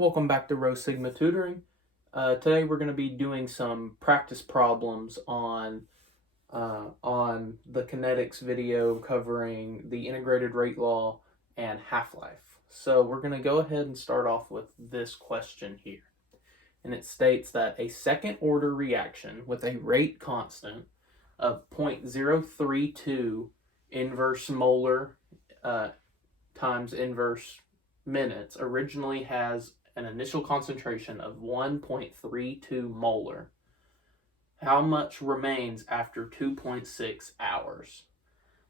Welcome back to Rho Sigma Tutoring. Today we're going to be doing some practice problems on the Kinetics video covering the integrated rate law and half-life. So we're going to go ahead and start off with this question here. And it states that a second order reaction with a rate constant of 0.032 inverse molar times inverse minutes originally has an initial concentration of 1.32 molar. How much remains after 2.6 hours?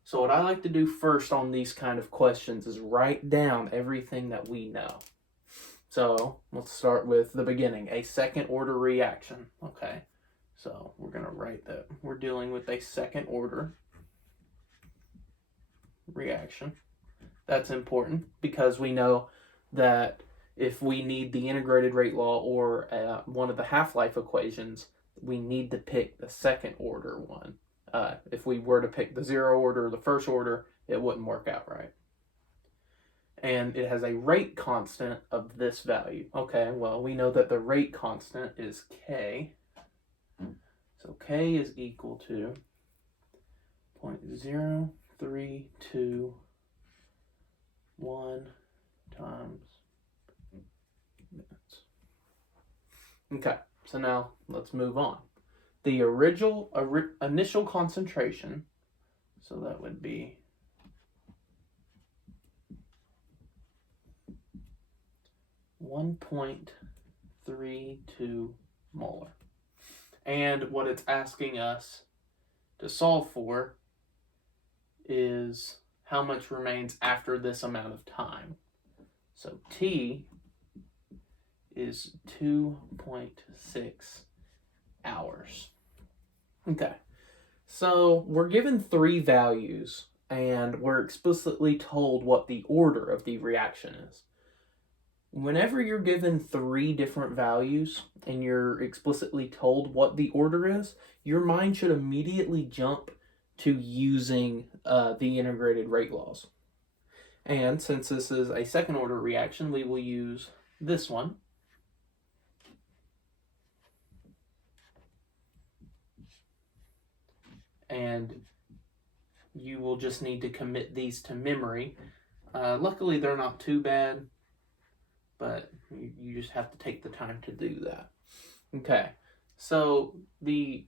So what I like to do first on these kind of questions is write down everything that we know. So let's start with the beginning, a second order reaction. Okay, so we're going to write that we're dealing with a second order reaction. That's important because we know that if we need the integrated rate law or one of the half-life equations, we need to pick the second order one. If we were to pick the zero order or the first order, it wouldn't work out right. And it has a rate constant of this value. Okay, well, we know that the rate constant is K. So K is equal to 0.0321 times minutes. Okay, so now let's move on. The initial concentration, so that would be 1.32 molar. And what it's asking us to solve for is how much remains after this amount of time. So T is 2.6 hours. Okay, so we're given three values and we're explicitly told what the order of the reaction is. Whenever you're given three different values and you're explicitly told what the order is, your mind should immediately jump to using the integrated rate laws. And since this is a second order reaction, we will use this one. And you will just need to commit these to memory. Luckily, they're not too bad, but you just have to take the time to do that. Okay, so the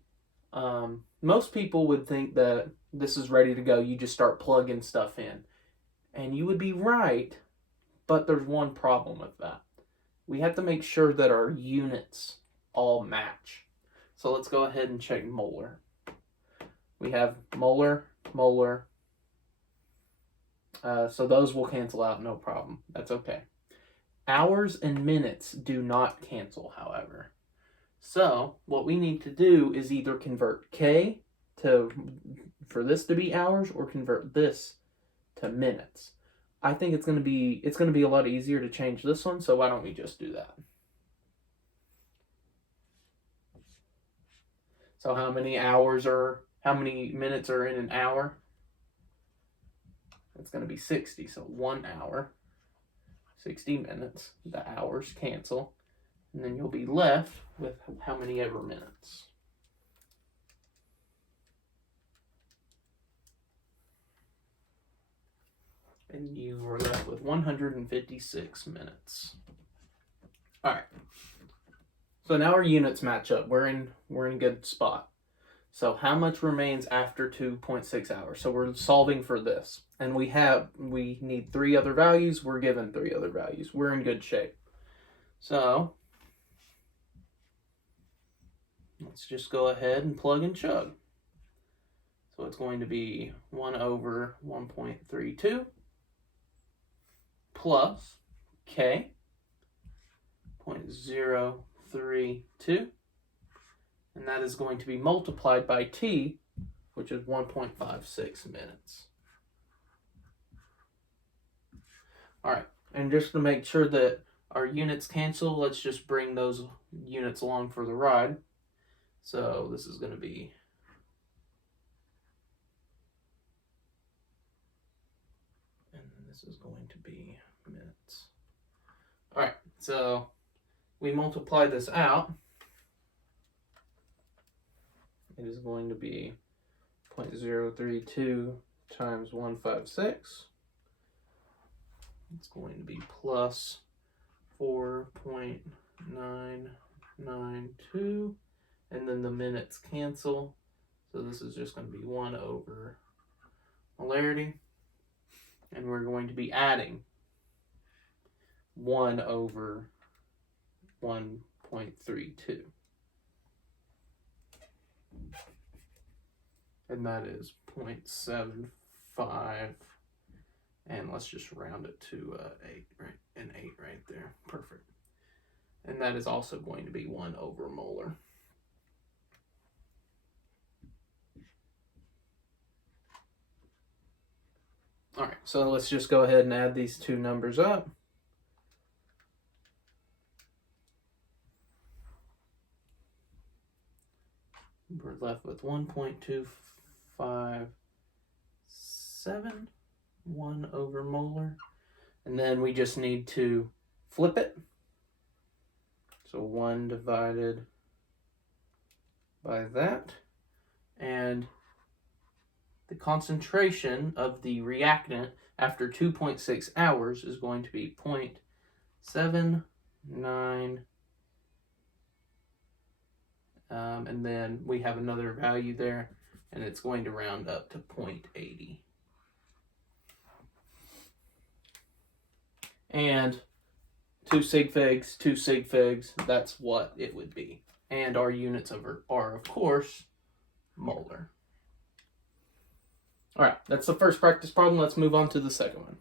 most people would think that this is ready to go. You just start plugging stuff in. And you would be right, but there's one problem with that. We have to make sure that our units all match. So let's go ahead and check molar. We have molar, molar. So those will cancel out, no problem. That's okay. Hours and minutes do not cancel, however. So what we need to do is either convert K for this to be hours or convert this to minutes. I think it's going to be a lot easier to change this one, so why don't we just do that? So how many minutes are in an hour? It's going to be 60, so 1 hour, 60 minutes. The hours cancel, and then you'll be left with how many ever minutes. And you are left with 156 minutes. All right. So now our units match up. We're in a good spot. So how much remains after 2.6 hours? So we're solving for this. And we need three other values. We're given three other values. We're in good shape. So let's just go ahead and plug and chug. So it's going to be 1 over 1.32 plus K, 0.032, and that is going to be multiplied by T, which is 1.56 minutes. All right, and just to make sure that our units cancel, let's just bring those units along for the ride. So this is going to be this is going to be minutes. All right, So we multiply this out. It is going to be 0.032 times 156. It's going to be plus 4.992. And then the minutes cancel. So this is just going to be 1 over molarity. And we're going to be adding 1 over 1.32. And that is 0.75. And let's just round it to 8, right? An 8 right there. Perfect. And that is also going to be 1 over molar. All right, so let's just go ahead and add these two numbers up. We're left with 1.257, 1 over molar. And then we just need to flip it. So 1 divided by that. And the concentration of the reactant after 2.6 hours is going to be 0.79. And then we have another value there, and it's going to round up to 0.80. And 2 sig figs, that's what it would be. And our units are of course, molar. All right, that's the first practice problem. Let's move on to the second one.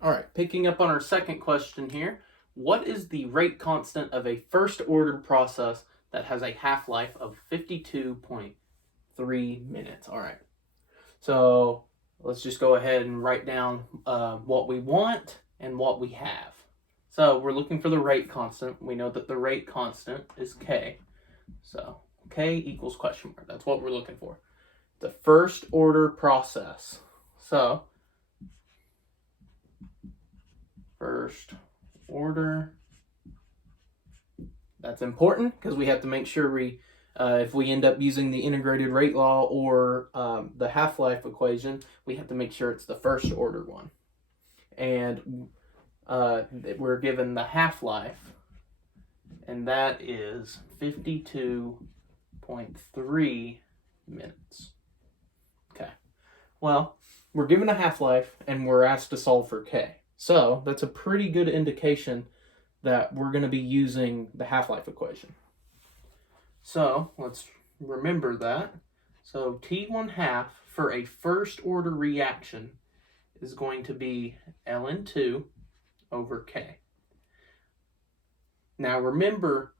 All right, picking up on our second question here. What is the rate constant of a first-order process that has a half-life of 52.3 minutes? All right, so let's just go ahead and write down what we want and what we have. So we're looking for the rate constant. We know that the rate constant is K. So K equals question mark. That's what we're looking for. The first-order process. So first order. That's important because we have to make sure if we end up using the integrated rate law or the half-life equation, we have to make sure it's the first order one. And we're given the half-life, and that is 52.3 minutes. Okay. Well, we're given a half-life, and we're asked to solve for K. So that's a pretty good indication that we're going to be using the half-life equation. So let's remember that. So T1/2 for a first order reaction is going to be ln2 over K. Now remember,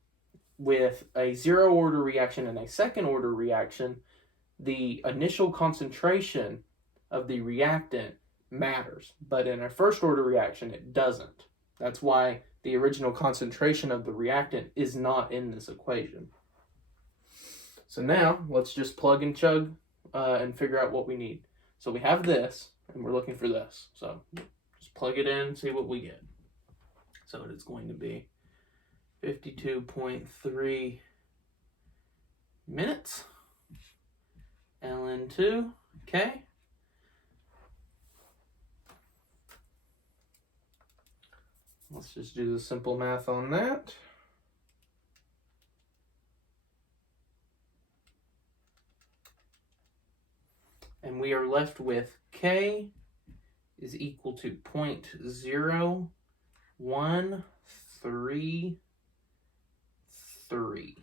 with a zero order reaction and a second order reaction, the initial concentration of the reactant matters, but in a first order reaction it doesn't. That's why the original concentration of the reactant is not in this equation. So now let's just plug and chug and figure out what we need. So we have this and we're looking for this. So just plug it in and see what we get. So it's going to be 52.3 minutes ln2, okay? Let's just do the simple math on that. And we are left with K is equal to 0.0133.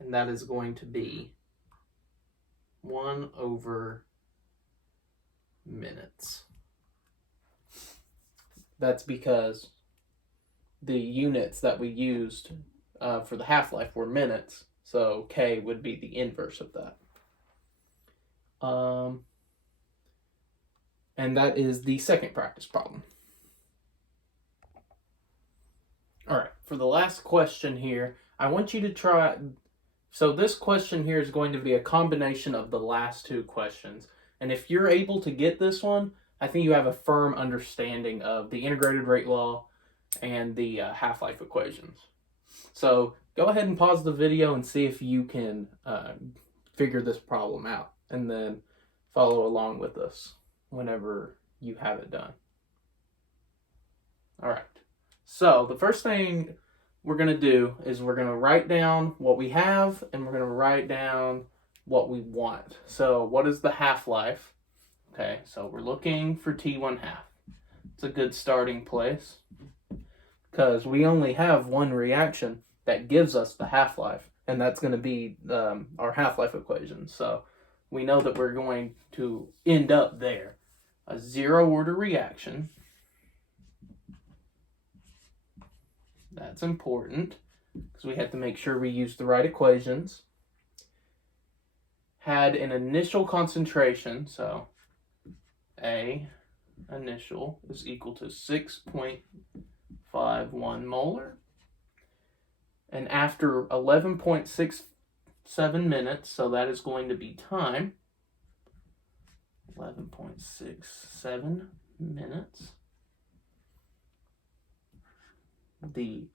And that is going to be 1 over minutes. That's because the units that we used for the half-life were minutes, so K would be the inverse of that. And that is the second practice problem. All right, for the last question here, I want you to try. So this question here is going to be a combination of the last two questions. And if you're able to get this one, I think you have a firm understanding of the integrated rate law and the half-life equations. So go ahead and pause the video and see if you can figure this problem out, and then follow along with us whenever you have it done. All right. So the first thing we're going to do is we're going to write down what we have, and we're going to write down what we want. So what is the half-life? Okay, so we're looking for T1 half. It's a good starting place because we only have one reaction that gives us the half-life, and that's going to be our half-life equation. So we know that we're going to end up there. A zero-order reaction. That's important because we have to make sure we use the right equations. Had an initial concentration, so A initial is equal to 6.51 molar. And after 11.67 minutes, so that is going to be time, 11.67 minutes, the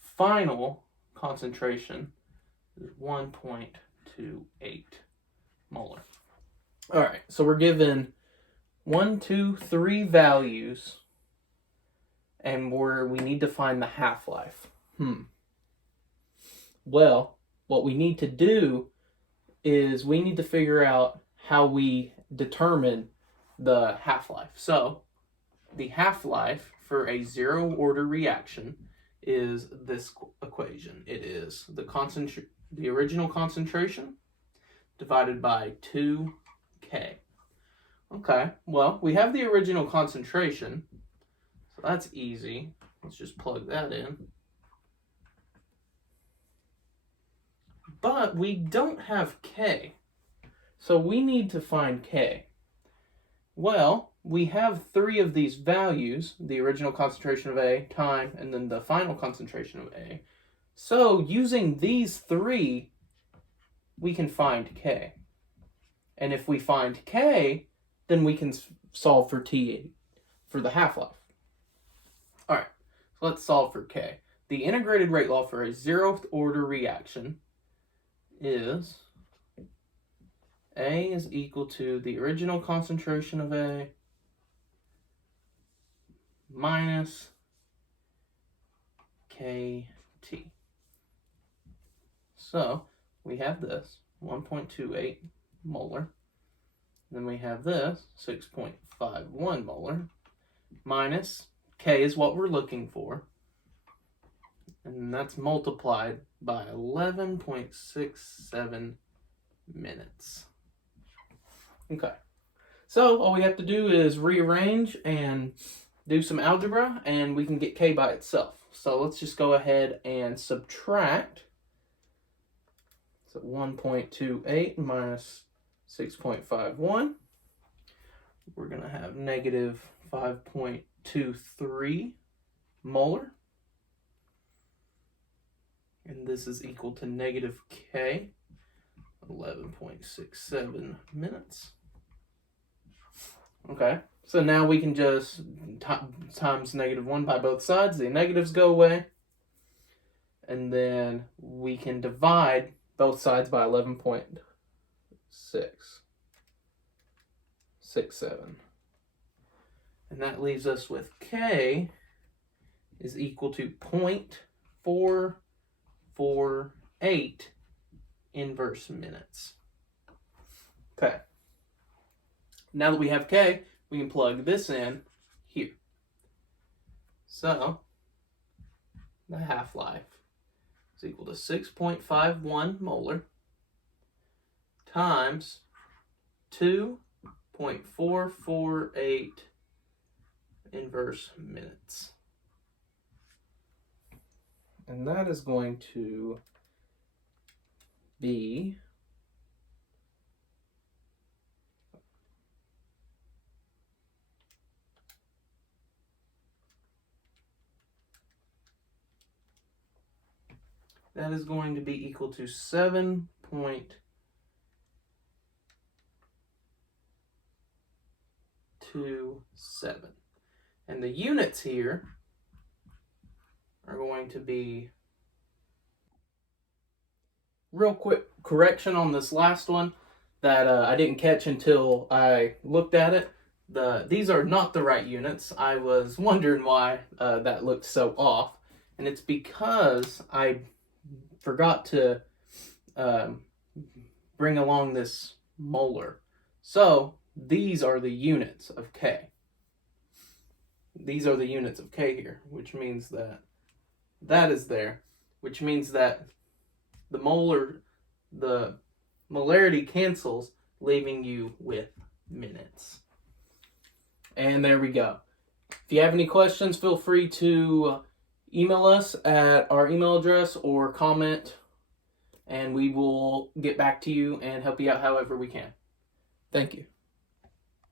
final concentration is 1.28 molar. All right, so we're given 1, 2, 3 values, and we need to find the half-life. Well, what we need to do is we need to figure out how we determine the half-life. So the half-life for a zero-order reaction is this equation. It is the original concentration divided by 2K. Okay, well, we have the original concentration, so that's easy. Let's just plug that in. But we don't have K, so we need to find K. Well, we have 3 of these values, the original concentration of A, time, and then the final concentration of A. So using these 3, we can find K. And if we find K, then we can solve for T, for the half-life. All right, so let's solve for K. The integrated rate law for a zeroth order reaction is A is equal to the original concentration of A minus KT. So we have this 1.28 molar. Then we have this 6.51 molar minus K is what we're looking for. And that's multiplied by 11.67 minutes. Okay. So all we have to do is rearrange and do some algebra, and we can get K by itself. So let's just go ahead and subtract. So 1.28 minus 6.51. We're going to have negative 5.23 molar. And this is equal to negative K, 11.67 minutes. Okay, so now we can just times -1 by both sides. The negatives go away. And then we can divide both sides by 11.667. And that leaves us with K is equal to 0.448 inverse minutes. Okay. Now that we have K, we can plug this in here. So the half-life is equal to 6.51 molar times 2.448 inverse minutes. And that is going to be equal to 7.2 0.27. And the units here are going to be, real quick correction on this last one that I didn't catch until I looked at it. These are not the right units. I was wondering why that looked so off, and it's because I forgot to bring along this molar. So these are the units of K. These are the units of K here, which means that that is there, which means that the molarity cancels, leaving you with minutes. And there we go. If you have any questions, feel free to email us at our email address or comment, and we will get back to you and help you out however we can. Thank you.